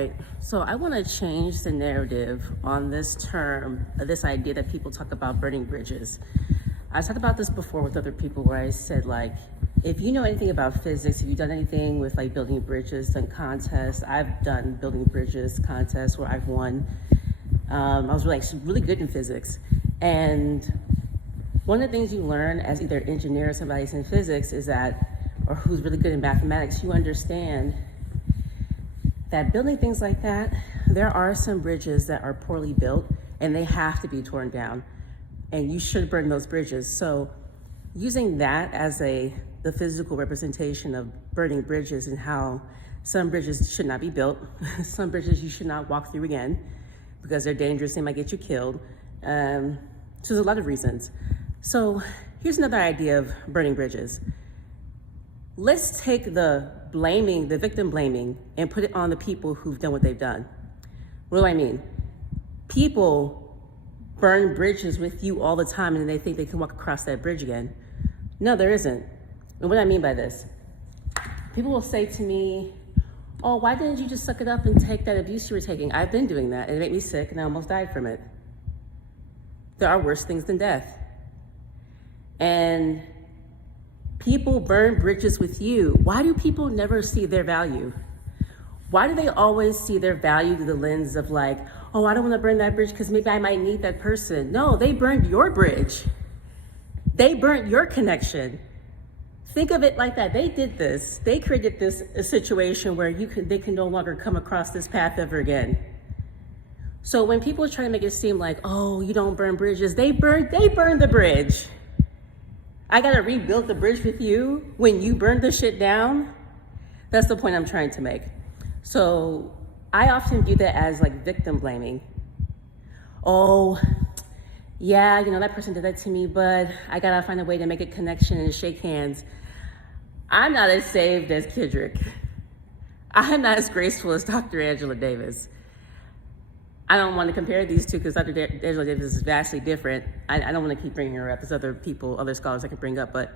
right? So I want to change the narrative on this term, this idea that people talk about burning bridges. I talked about this before with other people where I said, like, if you know anything about physics, if you've done anything with like building bridges, done contests, I've done building bridges contests where I've won. I was really good in physics. And one of the things you learn as either an engineer or somebody who's in physics is that, or who's really good in mathematics, you understand that building things like that, there are some bridges that are poorly built and they have to be torn down. And you should burn those bridges. So using that as the physical representation of burning bridges and how some bridges should not be built, some bridges you should not walk through again because they're dangerous, they might get you killed. So there's a lot of reasons. So here's another idea of burning bridges. Let's take the victim blaming, and put it on the people who've done what they've done. What do I mean? People burn bridges with you all the time and they think they can walk across that bridge again. No, there isn't. And what do I mean by this? People will say to me, oh, why didn't you just suck it up and take that abuse you were taking? I've been doing that and it made me sick and I almost died from it. There are worse things than death. And people burn bridges with you. Why do people never see their value? Why do they always see their value through the lens of like, oh, I don't want to burn that bridge because maybe I might need that person? No, they burned your bridge. They burnt your connection. Think of it like that. They did this. They created this a situation where they can no longer come across this path ever again. So when people are trying to make it seem like, oh, you don't burn bridges, they burned the bridge. I gotta rebuild the bridge with you when you burned the shit down? That's the point I'm trying to make. So I often view that as like victim blaming. Oh, yeah, that person did that to me, but I gotta find a way to make a connection and shake hands. I'm not as saved as Kendrick. I'm not as graceful as Dr. Angela Davis. I don't want to compare these two because Dr. Angela Davis is vastly different. I don't want to keep bringing her up. There's other scholars I can bring up, but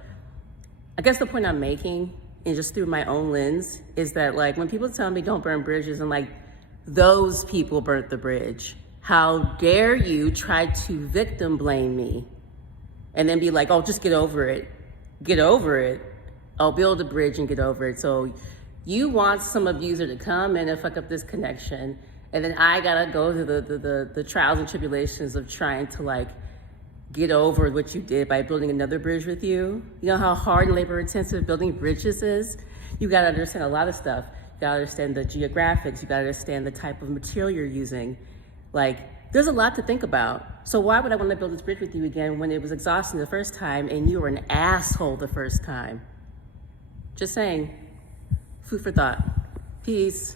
I guess the point I'm making, and just through my own lens, is that like when people tell me don't burn bridges, I'm like, those people burnt the bridge. How dare you try to victim blame me and then be like, oh, just get over it. Get over it. I'll build a bridge and get over it. So you want some abuser to come in and fuck up this connection, and then I gotta go through the trials and tribulations of trying to like get over what you did by building another bridge with you. You know how hard and labor intensive building bridges is? You gotta understand a lot of stuff. You gotta understand the geographics. You gotta understand the type of material you're using. Like, there's a lot to think about. So why would I want to build this bridge with you again when it was exhausting the first time and you were an asshole the first time? Just saying. Food for thought. Peace.